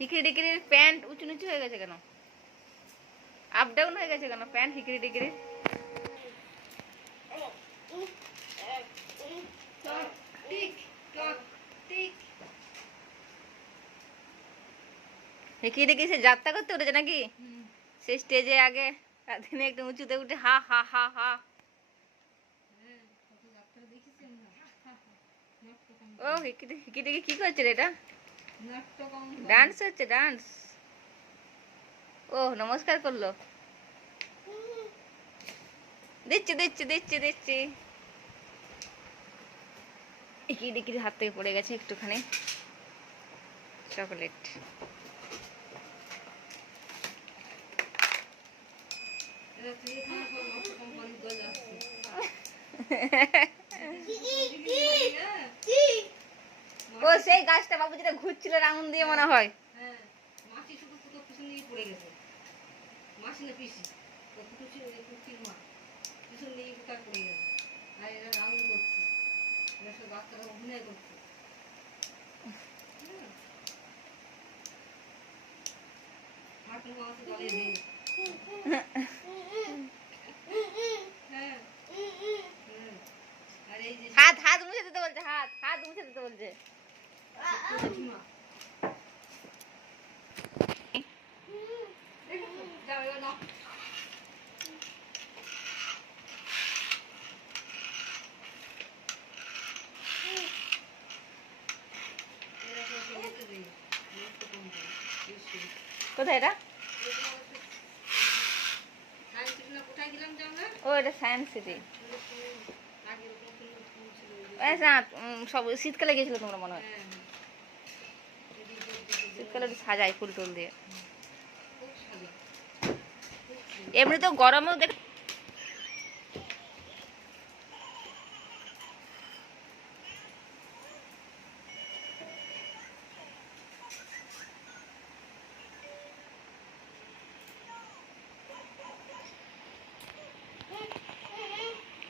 হিকড়ি ডিকড়ির pant উঁচু নিচু হয়ে গেছে কেন? আপ ডাউন হয়ে গেছে কেন প্যান্ট হিকড়ি ডিকড়ি? হিকড়ি ডিকড়ি সে যাত্রা করতে উঠেছে নাকি? সে স্টেজে আগে দিনে একটু উঁচুতে উঠে হা হা হা হা। ও হিকড়ি ডিকড়ি কি করছে রে এটা? ডান্স হচ্ছে ডান্স। ও নমস্কার করলো। দিচ্ছি দিচ্ছি দিচ্ছি দিচ্ছি। হিকড়ি ডিকড়ির হাত থেকে পড়ে গেছে একটুখানি চকলেট। ও সেই গাছটা বাবু যেটা ঘুরছিল রাউন্ড দিয়ে মনে হয়। মাছি শুধু তো পিছন দিয়ে পড়ে গেছে। মাছি না পিসি তো কুচি কুচির মা পিছন দিয়ে তার পড়ে গেছে। আর এরা রাউন্ড করছে। এরা সব বাচ্চারা অভিনয় করছে। হাত মাছ গলে দিয়ে হাত হাত মুছে দিতে বলছে, হাত হাত মুছে দিতে বলছে। কোথায় এটা? ও এটা সায়েন্স সিটি। সব শীতকালে গেছিল তোমরা মনে হয়। শীতকালে সাজাই ফুল টুল দিয়ে। এমনি তো গরমেও দেখ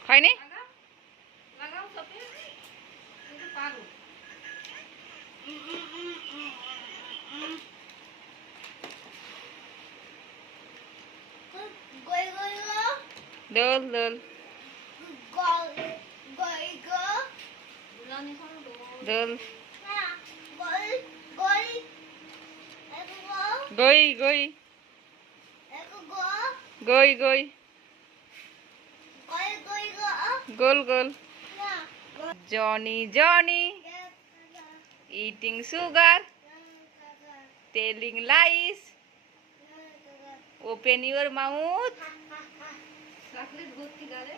হয়নি। দোল দোল দোল গই গই গই গই গোল গোল Johny Johny eating sugar telling lies open your mouth chocolate ভর্তি গালে